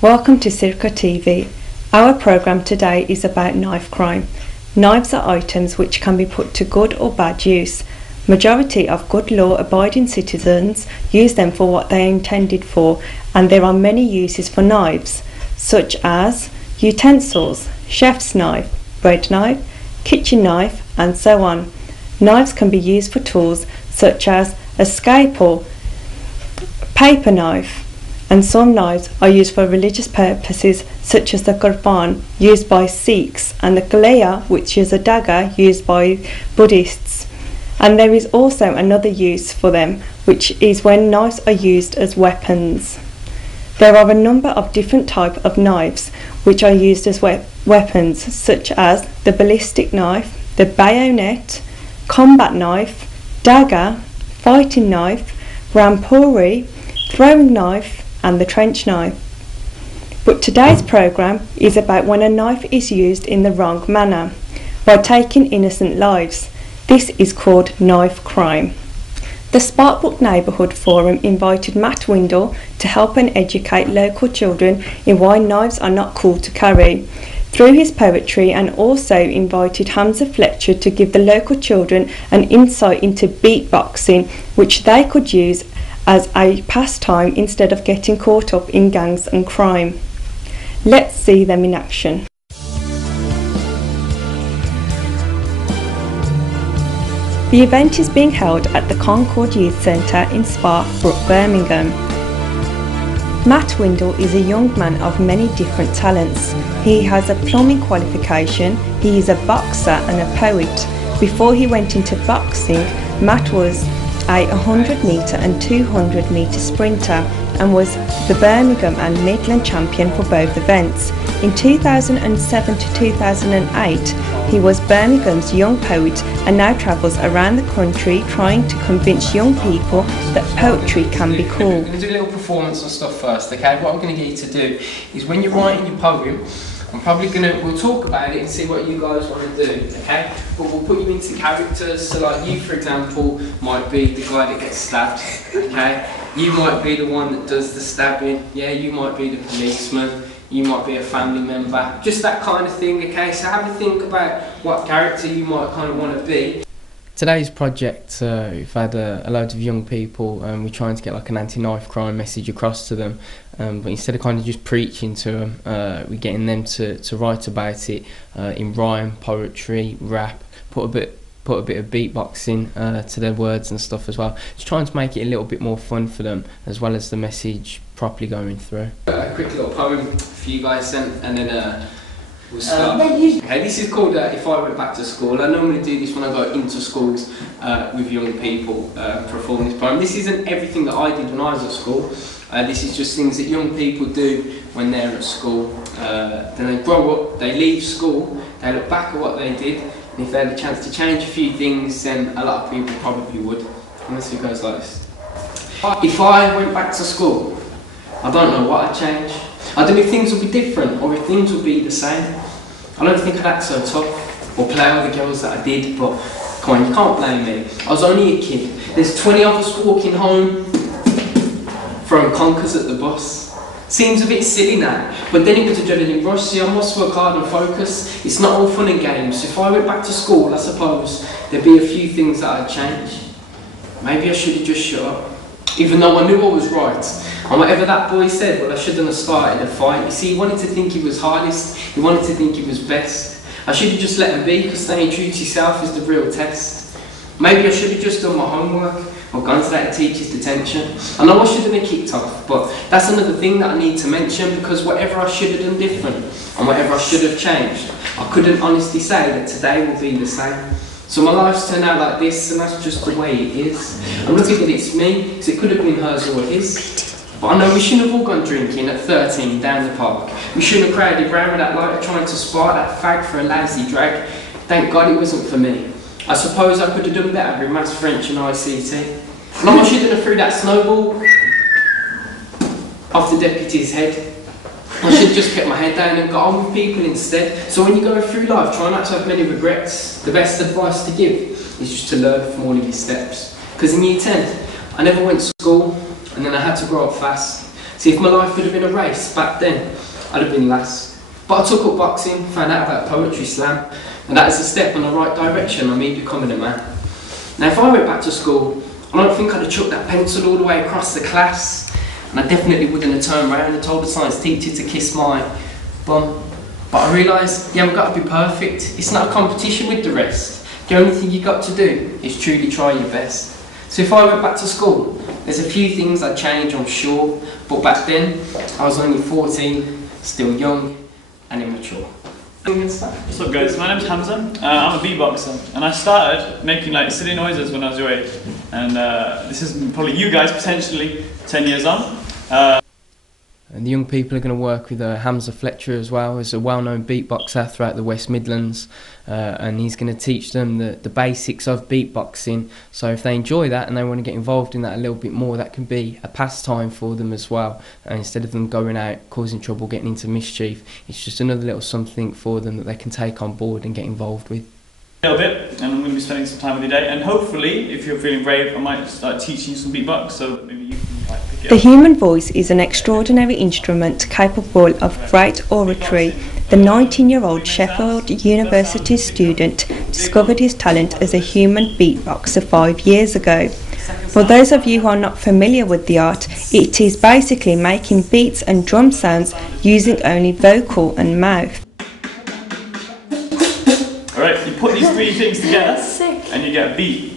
Welcome to Circa TV. Our programme today is about knife crime. Knives are items which can be put to good or bad use. Majority of good law-abiding citizens use them for what they are intended for, and there are many uses for knives, such as utensils, chef's knife, bread knife, kitchen knife, and so on. Knives can be used for tools such as a scalpel, paper knife, and some knives are used for religious purposes such as the Qurban used by Sikhs and the Galea, which is a dagger used by Buddhists. And there is also another use for them, which is when knives are used as weapons. There are a number of different types of knives which are used as weapons, such as the ballistic knife, the bayonet, combat knife, dagger, fighting knife, rampuri, throwing knife, and the trench knife. But today's programme is about when a knife is used in the wrong manner, by taking innocent lives. This is called knife crime. The Sparkbrook Neighbourhood Forum invited Matt Windle to help and educate local children in why knives are not cool to carry, through his poetry, and also invited Hamza Fletcher to give the local children an insight into beatboxing, which they could use as a pastime instead of getting caught up in gangs and crime. Let's see them in action. The event is being held at the Concord Youth Centre in Sparkbrook, Birmingham. Matt Windle is a young man of many different talents. He has a plumbing qualification, he is a boxer and a poet. Before he went into boxing, Matt was a 100 metre and 200 metre sprinter and was the Birmingham and Midland champion for both events. In 2007 to 2008, he was Birmingham's young poet and now travels around the country trying to convince young people that poetry can be cool. We're going to do a little performance and stuff first, okay? What I'm going to get you to do is when you're writing your poem, we'll talk about it and see what you guys want to do, okay? But we'll put you into characters, so like you, for example, might be the guy that gets stabbed, okay? You might be the one that does the stabbing, yeah? You might be the policeman, you might be a family member, just that kind of thing, okay? So have a think about what character you might kind of want to be. Today's project, we've had a load of young people, we're trying to get like an anti-knife crime message across to them, but instead of kind of just preaching to them, we're getting them to write about it in rhyme, poetry, rap, put a bit of beatboxing to their words and stuff as well. Just trying to make it a little bit more fun for them, as well as the message properly going through. A quick little poem for you guys then, and then we'll start. Okay, this is called If I Went Back to School. I normally do this when I go into schools with young people perform this poem. This isn't everything that I did when I was at school. This is just things that young people do when they're at school. Then they grow up, they leave school, they look back at what they did, and if they had a chance to change a few things, then a lot of people probably would. And this goes like this. If I went back to school, I don't know what I'd change. I don't know if things would be different or if things would be the same. I don't think I'd act so tough or play all the girls that I did, but come on, you can't blame me. I was only a kid. There's 20 of us walking home from Conkers at the bus. Seems a bit silly now, but then it was a adrenaline rush. See, I must work hard and focus. It's not all fun and games. If I went back to school, I suppose there'd be a few things that I'd change. Maybe I should have just shut up, even though I knew I was right. And whatever that boy said, well, I shouldn't have started a fight. You see, he wanted to think he was hardest, he wanted to think he was best. I should have just let him be, because staying true to yourself is the real test. Maybe I should have just done my homework, or gone to that teacher's detention. I know I shouldn't have kicked off, but that's another thing that I need to mention, because whatever I should have done different, and whatever I should have changed, I couldn't honestly say that today will be the same. So my life's turned out like this, and that's just the way it is. I'm looking at it's me, because it could have been hers or his. But I know we shouldn't have all gone drinking at 13 down the park. We shouldn't have crowded round with that lighter trying to spark that fag for a lousy drag. Thank God it wasn't for me. I suppose I could have done better in Maths, French and AKCT. No, I shouldn't have threw that snowball off the deputy's head. I should have just kept my head down and got on with people instead. So when you go through life, try not to have many regrets. The best advice to give is just to learn from all of your steps. Because in year 10, I never went to school, and then I had to grow up fast. See, if my life would have been a race back then, I'd have been last. But I took up boxing, found out about poetry slam, and that is a step in the right direction on me becoming a man. Now, if I went back to school, I don't think I'd have chucked that pencil all the way across the class, and I definitely wouldn't have turned around and told the science teacher to kiss my bum. But I realised you haven't got to be perfect. It's not a competition with the rest. The only thing you got to do is truly try your best. So if I went back to school, there's a few things I'd change, I'm sure, but back then I was only 14, still young and immature. What's up guys, my name's Hamza, I'm a beatboxer and I started making like silly noises when I was your age, and this is probably you guys potentially 10 years on. And the young people are going to work with Hamza Fletcher as well, as a well-known beatboxer throughout the West Midlands, and he's going to teach them the basics of beatboxing. So if they enjoy that and they want to get involved in that a little bit more, that can be a pastime for them as well. And instead of them going out causing trouble, getting into mischief, it's just another little something for them that they can take on board and get involved with. A little bit, and I'm going to be spending some time with your day, and hopefully if you're feeling brave I might start teaching you some beatbox so that maybe you can like pick it up. The human voice is an extraordinary instrument capable of great oratory. The 19-year-old Sheffield University student discovered his talent as a human beatboxer 5 years ago. For those of you who are not familiar with the art, it is basically making beats and drum sounds using only vocal and mouth. Alright, you put these three things together and you get a beat.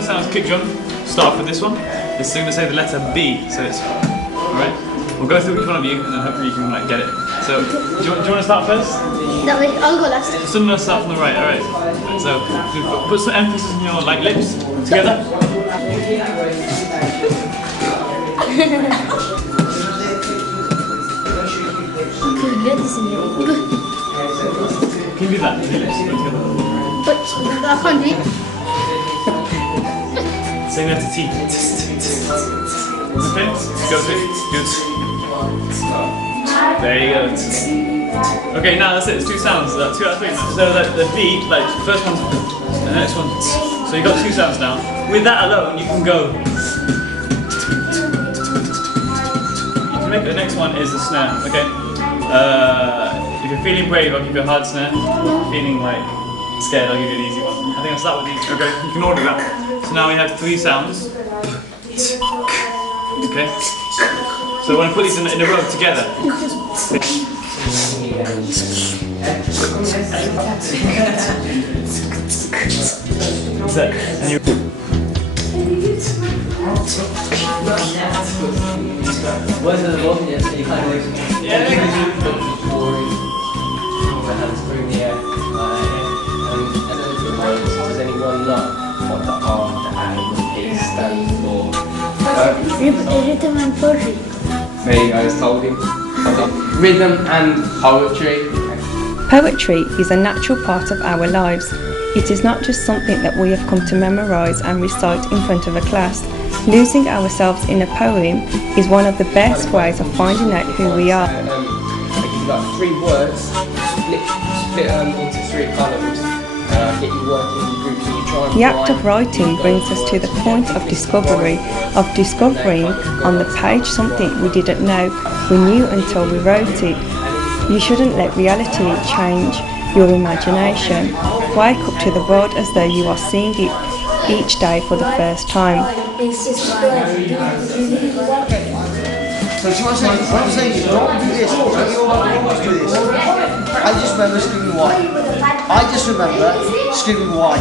Sounds kick drum. Start with this one. It's going to say the letter B, so it's alright. We'll go through each one of you, and then hopefully you can like get it. So, do you want to start first? No, I'll go last. So I'm going to start from the right. Alright. So put some emphasis on your like lips together. Can you do that? Your lips together. But I can't do it. Same letter T. Okay, go to it. Good. There you go. Okay, now that's it. It's two sounds. 2 out of 3. So the B, like the first one, and the next one. So you got 2 sounds now. With that alone, you can go. You can make the next one is the snare. Okay. If you're feeling brave, I'll give you a hard snare. If you're feeling like scared, I'll give you an easy one. I think I'll start with these. Okay, you can order that. So now we have 3 sounds. Okay. So I want to put these in a row together. So, and you. Does anyone know what the R, the A, the P stand for? Rhythm and poetry. There you go, I told him. Rhythm and poetry. Poetry is a natural part of our lives. It is not just something that we have come to memorise and recite in front of a class. Losing ourselves in a poem is one of the best ways of finding out who we are. You've got 3 words, split them into 3 columns. Get you working in groups and you try and The act of writing brings us to the point of discovery, of discovering on the page something we didn't know we knew until we wrote it. You shouldn't let reality change your imagination. Wake up to the world as though you are seeing it each day for the first time. So she was saying, what I'm saying is, don't do this, don't you all do this. I just remember screaming why. I just remember screaming why.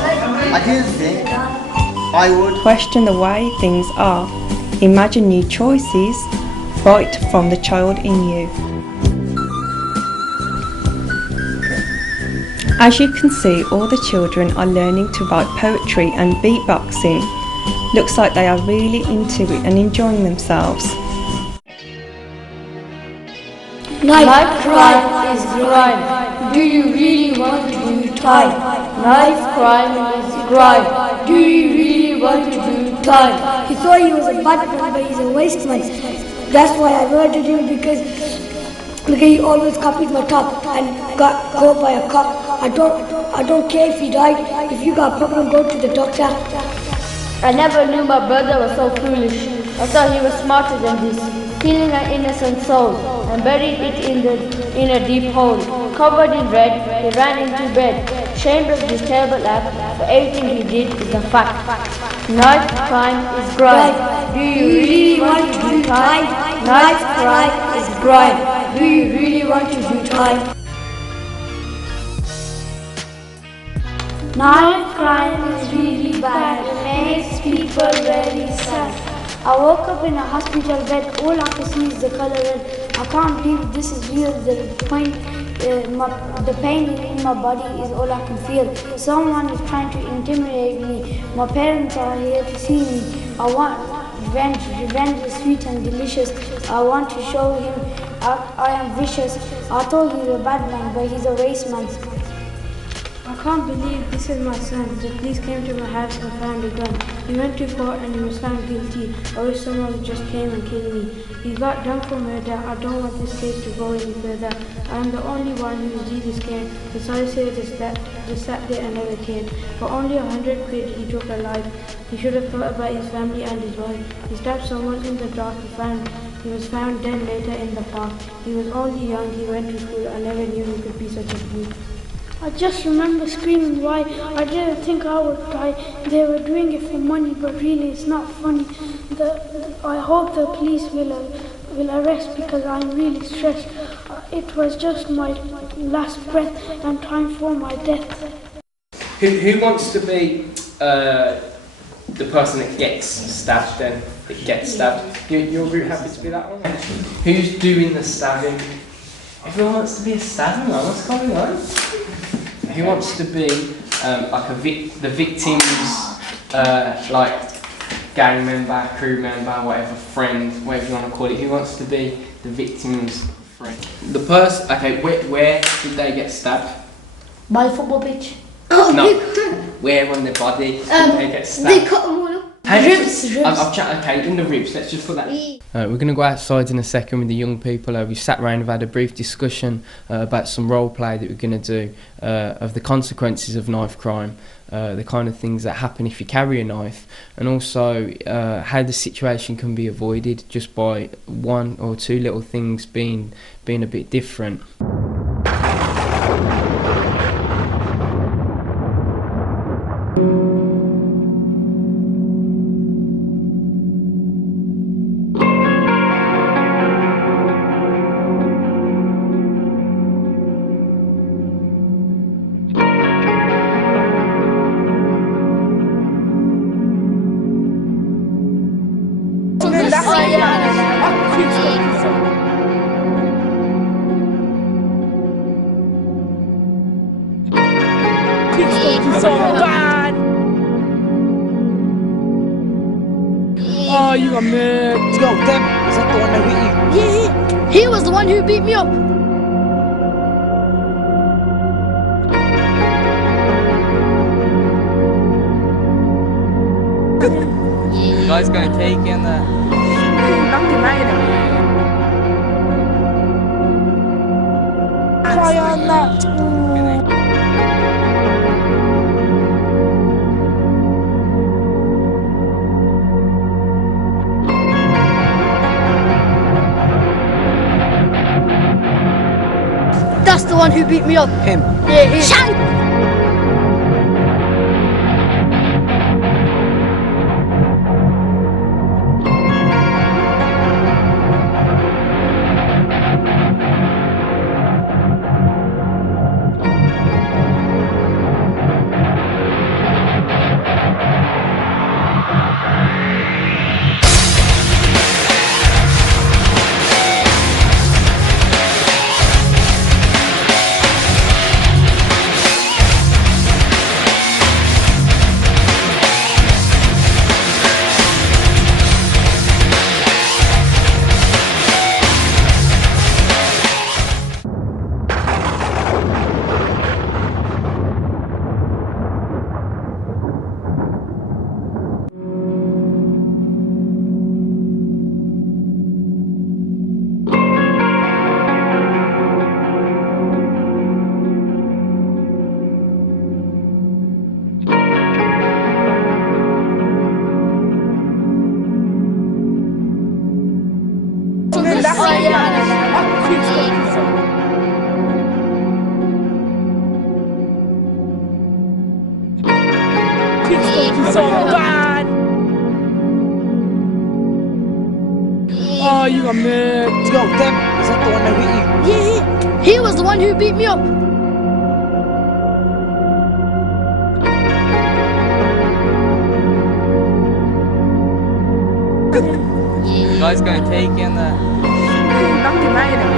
I didn't think I would. Question the way things are. Imagine new choices. Write from the child in you. As you can see, all the children are learning to write poetry and beatboxing. Looks like they are really into it and enjoying themselves. Knife crime is crime. Do you really want to do time? Knife crime is crime. Do you really want to do time? He thought he was a bad man, but he's a waste man. That's why I murdered him, because he always copied my top and got caught by a cop. I don't care if he died. If you got a problem, go to the doctor. I never knew my brother was so foolish. I thought he was smarter than this. Killing an innocent soul and buried it in a deep hole. Covered in red, he ran into bed. Ashamed of this terrible act, for everything he did is a fact. Knife crime is crime. Do you really want to do time? Knife crime is crime. Do you really want to do time? Knife crime is really bad. It makes people very sad. I woke up in a hospital bed. All I can see is the color red. I can't believe this is real. The pain in my body is all I can feel. Someone is trying to intimidate me. My parents are here to see me. I want revenge. Revenge is sweet and delicious. I want to show him I am vicious. I thought he was a bad man, but he's a waste man. I can't believe this is my son. The police came to my house and found a gun. He went to court and he was found guilty. I wish someone just came and killed me. He got done for murder. I don't want this case to go any further. I am the only one who is really scared. The solicitor just sat there and never cared. For only 100 quid he took a life. He should have thought about his family and his wife. He stabbed someone in the dark. He was found dead later in the park. He was only young. He went to school. I never knew he could be such a brute. I just remember screaming why. I didn't think I would die. They were doing it for money, but really it's not funny. I hope the police will arrest, because I'm really stressed. It was just my last breath and time for my death. Who wants to be the person that gets stabbed then? That gets stabbed? You're really happy to be that one? Who's doing the stabbing? Everyone wants to be a stabber, man. What's going on? Who wants to be the victim's like gang member, crew member, whatever, friend, whatever you want to call it? Who wants to be the victim's friend? The person. Okay, where did they get stabbed? By a football pitch. No. Where on their body did they get stabbed? They cut them all up. Ribs. Okay, in the ribs. Let's just put that. We're going to go outside in a second with the young people. We've sat around, we've had a brief discussion about some role play that we're going to do of the consequences of knife crime, the kind of things that happen if you carry a knife, and also how the situation can be avoided just by one or two little things being a bit different. So bad. Oh, you a man. Yo, them, is that the one that hit you? Yeah, he was the one who beat me up. You guys gonna take in the... Try on that. That's the one who beat me up. Him. Yeah, him. So bad! Oh, you a man! Yo, them, is that the one that hit you? Yeah, he was the one who beat me up. You guys gonna take in the... Nothing matter.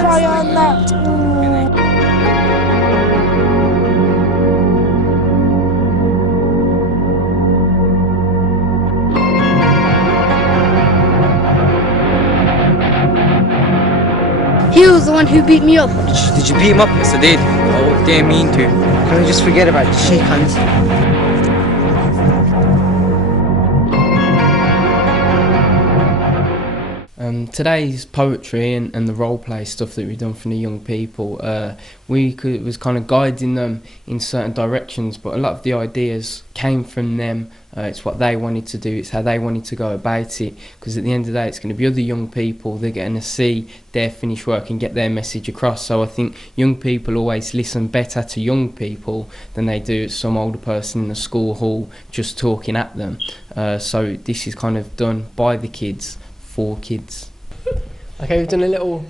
Try on that. He was the one who beat me up. Did you beat him up? Yes, I did. Oh, didn't mean to. Can we just forget about it? Shake hands. Today's poetry and the role play stuff that we've done for the young people, was kind of guiding them in certain directions, but a lot of the ideas came from them. It's what they wanted to do, it's how they wanted to go about it, because at the end of the day it's going to be other young people, they're going to see their finished work and get their message across. So I think young people always listen better to young people than they do some older person in the school hall just talking at them. So this is kind of done by the kids for kids. Okay, we've done a little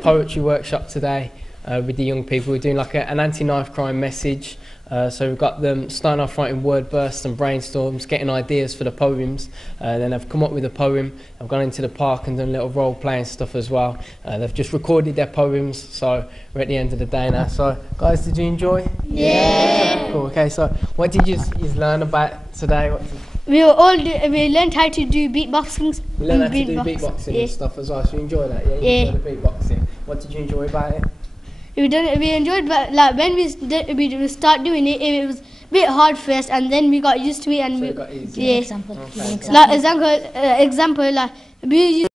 poetry workshop today with the young people. We're doing like an anti-knife crime message. So we've got them starting off writing word bursts and brainstorms, getting ideas for the poems. Then they've come up with a poem. I've gone into the park and done a little role playing stuff as well. They've just recorded their poems, so we're at the end of the day now. So guys, did you enjoy? Yeah. Cool. Okay, so what did you learn about today? We learned how to do beatboxing. We learned how to do beatboxing and stuff as well. So you enjoy that? Yeah. You enjoy the beatboxing. What did you enjoy about it? We enjoyed, but like when we start doing it, it was a bit hard first, and then we got used to it, and so it got easy. Yeah. Okay. Like example, like we used